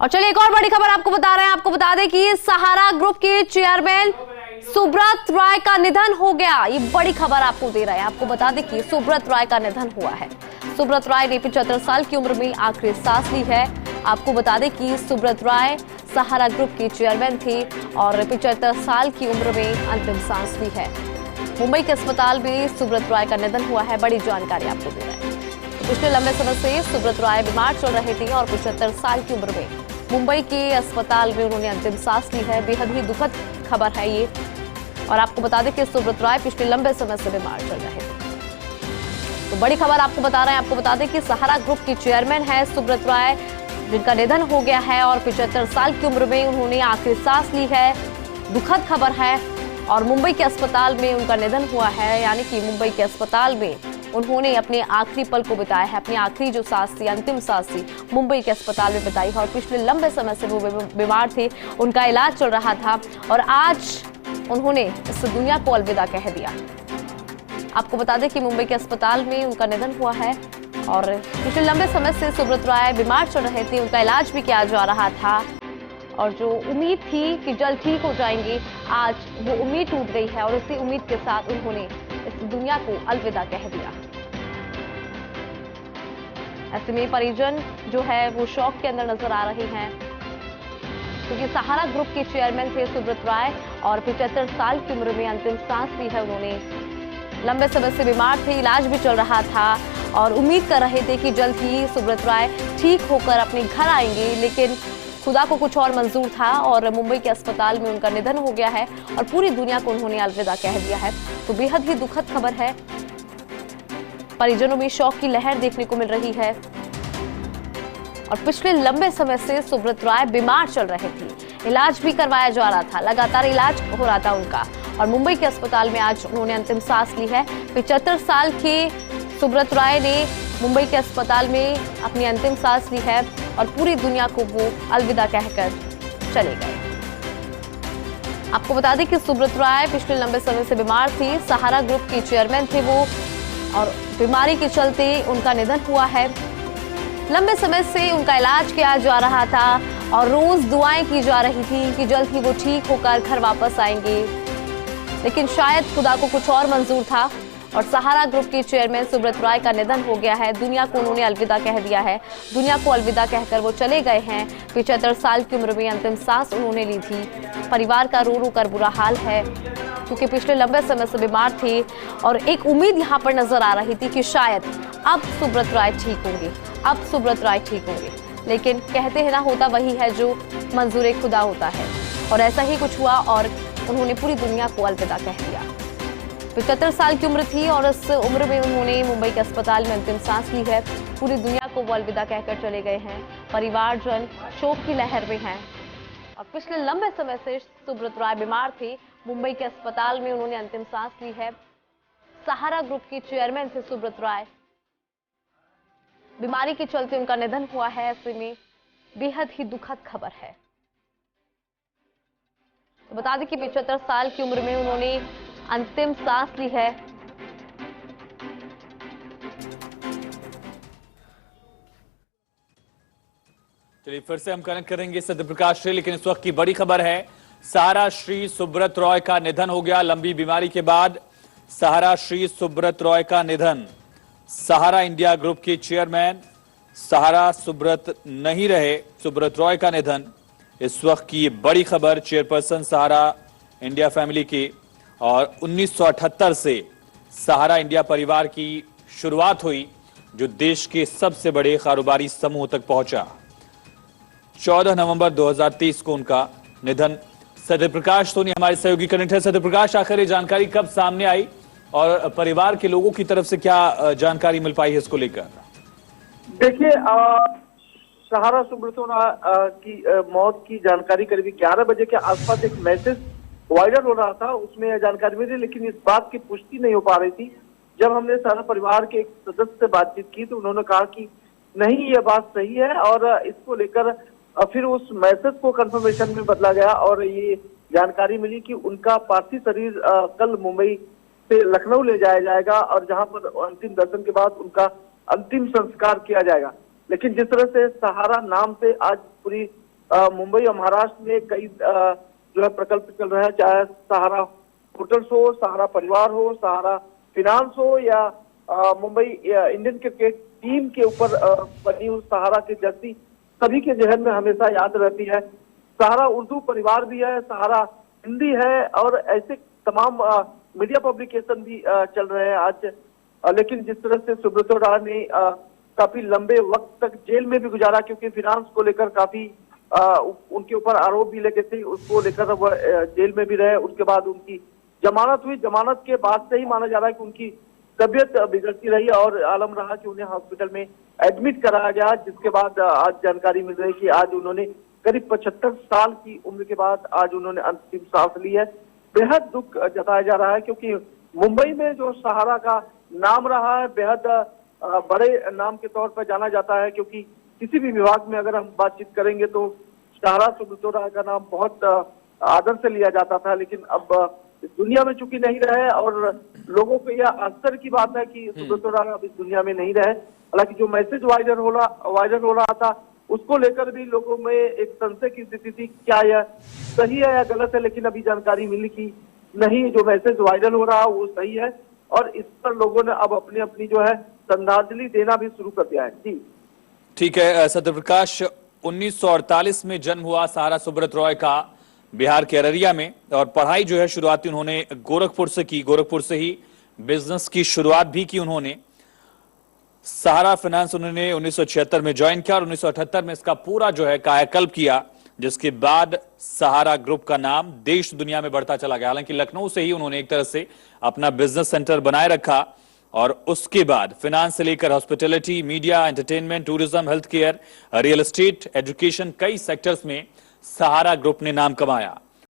और चलिए एक और बड़ी खबर आपको बता रहे हैं। आपको बता दें कि सहारा ग्रुप के चेयरमैन सुब्रत राय का निधन हो गया। ये बड़ी खबर आपको दे रहे हैं। आपको बता दें कि सुब्रत राय का निधन हुआ है। सुब्रत राय ने 75 साल की उम्र में आखिरी सांस ली है। आपको बता दें कि सुब्रत राय सहारा ग्रुप के चेयरमैन थे और 75 साल की उम्र में अंतिम सांस ली है। मुंबई के अस्पताल में सुब्रत राय का निधन हुआ है। बड़ी जानकारी आपको दे रहे हैं। पिछले लंबे समय से सुब्रत राय बीमार चल रहे थे और 75 साल की उम्र में मुंबई के अस्पताल में उन्होंने अंतिम सांस ली है। बेहद ही दुखद खबर है ये। और आपको बता दें कि सुब्रत राय पिछले लंबे समय से बीमार चल रहे थे। तो बड़ी खबर आपको बता रहे हैं। आपको बता दें कि सहारा ग्रुप की चेयरमैन है सुब्रत राय, जिनका निधन हो गया है और 75 साल की उम्र में उन्होंने आखिरी सांस ली है। दुखद खबर है। और मुंबई के अस्पताल में उनका निधन हुआ है, यानी कि मुंबई के अस्पताल में उन्होंने अपने आखिरी पल को बिताया है। अपनी आखिरी जो सांस थी, अंतिम सांस थी, मुंबई के अस्पताल में बिताई है। और पिछले लंबे समय से वो बीमार थे, उनका इलाज चल रहा था और आज उन्होंने इस दुनिया को अलविदा कह दिया। आपको बता दें कि मुंबई के अस्पताल में उनका निधन हुआ है और पिछले लंबे समय से सुब्रत राय बीमार चल रहे थे। उनका इलाज भी किया जा रहा था और जो उम्मीद थी कि जल्द ठीक हो जाएंगे, आज वो उम्मीद टूट गई है और उसी उम्मीद के साथ उन्होंने इस दुनिया को अलविदा कह दिया। ऐसे में परिजन जो है वो शौक के अंदर नजर आ रहे हैं, क्योंकि सहारा ग्रुप के चेयरमैन थे सुब्रत राय और 75 साल की उम्र में अंतिम सांस ली है उन्होंने। लंबे समय से बीमार थे, इलाज भी चल रहा था और उम्मीद कर रहे थे कि जल्द ही सुब्रत राय ठीक होकर अपने घर आएंगे, लेकिन खुदा को कुछ और मंजूर था और मुंबई के अस्पताल में उनका निधन हो गया है और पूरी दुनिया को उन्होंने अलविदा कह दिया है। तो बेहद ही दुखद खबर है। परिजनों में शोक की लहर देखने को मिल रही है और पिछले लंबे समय से सुब्रत राय बीमार चल रहे थे। इलाज भी करवाया जा रहा था, लगातार इलाज हो रहा था उनका और मुंबई के अस्पताल में आज उन्होंने अंतिम सांस ली है। 75 साल के सुब्रत राय ने मुंबई के अस्पताल में अपनी अंतिम सांस ली है और पूरी दुनिया को वो अलविदा कहकर चले गए। आपको बता दें कि सुब्रत राय पिछले लंबे समय से बीमार थी। सहारा ग्रुप के चेयरमैन थे वो और बीमारी के चलते उनका निधन हुआ है। लंबे समय से उनका इलाज किया जा रहा था और रोज दुआएं की जा रही थी कि जल्द ही वो ठीक होकर घर वापस आएंगे, लेकिन शायद खुदा को कुछ और मंजूर था और सहारा ग्रुप के चेयरमैन सुब्रत राय का निधन हो गया है। दुनिया को उन्होंने अलविदा कह दिया है। दुनिया को अलविदा कहकर वो चले गए हैं। 75 साल की उम्र में अंतिम सांस उन्होंने ली थी। परिवार का रो रो कर बुरा हाल है, क्योंकि पिछले लंबे समय से बीमार थे और एक उम्मीद यहाँ पर नजर आ रही थी कि शायद अब सुब्रत राय ठीक होंगे, अब सुब्रत राय ठीक होंगे, लेकिन कहते हैं ना, होता वही है जो मंजूर खुदा होता है और ऐसा ही कुछ हुआ और उन्होंने पूरी दुनिया को अलविदा कह दिया। 75 साल की उम्र थी और इस उम्र में उन्होंने मुंबई के अस्पताल में अंतिम सांस ली है। पूरी दुनिया को वो अलविदा कहकर चले गए हैं। परिवारजन शोक की लहर में हैं और पिछले लंबे समय से सुब्रत राय बीमार थे। मुंबई के अस्पताल में उन्होंने अंतिम सांस ली है। सहारा ग्रुप के चेयरमैन थे सुब्रत राय। बीमारी के चलते उनका निधन हुआ है। ऐसे में बेहद ही दुखद खबर है। तो बता दें कि 75 साल की उम्र में उन्होंने अंतिम सांस ली है। चलिए फिर से हम कनेक्ट करेंगे सत्यप्रकाश से, लेकिन इस वक्त की बड़ी खबर है, सहारा श्री सुब्रत रॉय का निधन हो गया। लंबी बीमारी के बाद सहारा श्री सुब्रत रॉय का निधन। सहारा इंडिया ग्रुप के चेयरमैन सहारा सुब्रत नहीं रहे, सुब्रत रॉय का निधन। इस वक्त की बड़ी खबर, चेयरपर्सन सहारा इंडिया फैमिली की और 1978 से सहारा इंडिया परिवार की शुरुआत हुई, जो देश के सबसे बड़े कारोबारी समूह तक पहुंचा। 14 नवंबर 2023 को उनका निधन। सत्यप्रकाश सोनी हमारे सहयोगी कनेक्ट है। सत्यप्रकाश, आखिर ये जानकारी कब सामने आई और परिवार के लोगों की तरफ से क्या जानकारी मिल पाई है इसको लेकर? देखिए, सहारा सुब्रत की मौत की जानकारी करीब 11 बजे के आसपास एक मैसेज वायरल हो रहा था, उसमें जानकारी मिली, लेकिन इस बात की पुष्टि नहीं हो पा रही थी। जब हमने सारा परिवार के एक सदस्य से बातचीत की तो उन्होंने कहा कि नहीं, ये बात सही है और इसको लेकर फिर उस मैसेज को कंफर्मेशन में बदला गया और ये जानकारी मिली कि उनका पार्थिव शरीर कल मुंबई से लखनऊ ले जाया जाएगा और जहां पर अंतिम दर्शन के बाद उनका अंतिम संस्कार किया जाएगा। लेकिन जिस तरह से सहारा नाम से आज पूरी मुंबई और महाराष्ट्र में कई जो है प्रकल्प चल रहे हैं, चाहे सहारा होटल्स हो, सहारा परिवार हो, सहारा फिनांस हो, या मुंबई इंडियन क्रिकेट टीम के ऊपर बनी हुई सहारा की जर्सी सभी के जहन में हमेशा याद रहती है। सहारा उर्दू परिवार भी है, सहारा हिंदी है, और ऐसे तमाम मीडिया पब्लिकेशन भी चल रहे हैं आज। लेकिन जिस तरह से सुब्रतो राय ने काफी लंबे वक्त तक जेल में भी गुजारा, क्योंकि फिनांस को लेकर काफी उनके ऊपर आरोप भी लगे थे, उसको लेकर वह जेल में भी रहे। उसके बाद उनकी जमानत हुई, जमानत के बाद से ही माना जा रहा है कि उनकी तबियत बिगड़ती रही और आलम रहा कि उन्हें हॉस्पिटल में एडमिट कराया गया, जिसके बाद आज जानकारी मिल रही है कि आज उन्होंने करीब 75 साल की उम्र के बाद आज उन्होंने अंतिम सांस ली है। बेहद दुख जताया जा रहा है, क्योंकि मुंबई में जो सहारा का नाम रहा है बेहद बड़े नाम के तौर पर जाना जाता है, क्योंकि किसी भी विभाग में अगर हम बातचीत करेंगे तो सहारा सुब्रतो राय का नाम बहुत आदर से लिया जाता था। लेकिन अब इस दुनिया में चूंकि नहीं रहे, और लोगों को यह आश्चर्य की बात है कि सुब्रतो राय अब इस दुनिया में नहीं रहे। हालांकि जो मैसेज वायरल हो रहा था उसको लेकर भी लोगों में एक संशय की स्थिति थी, क्या यह सही है या गलत है। लेकिन अभी जानकारी मिली कि नहीं, जो मैसेज वायरल हो रहा है वो सही है, और इस पर लोगों ने अब अपनी अपनी जो है श्रद्धांजलि देना भी शुरू कर दिया है। जी ठीक है सत्यप्रकाश, 1948 में जन्म हुआ सहारा सुब्रत रॉय का बिहार के अररिया में, और पढ़ाई जो है शुरुआती उन्होंने गोरखपुर से की। गोरखपुर से ही बिजनेस की शुरुआत भी की उन्होंने। सहारा फाइनेंस उन्होंने 1976 में ज्वाइन किया और 1978 में इसका पूरा जो है कायाकल्प किया, जिसके बाद सहारा ग्रुप का नाम देश दुनिया में बढ़ता चला गया। हालांकि लखनऊ से ही उन्होंने एक तरह से अपना बिजनेस सेंटर बनाए रखा, और उसके बाद फाइनेंस से लेकर hospitality, media, entertainment, tourism, health care, real estate, education, कई सेक्टर्स में सहारा ग्रुप ने नाम कमाया।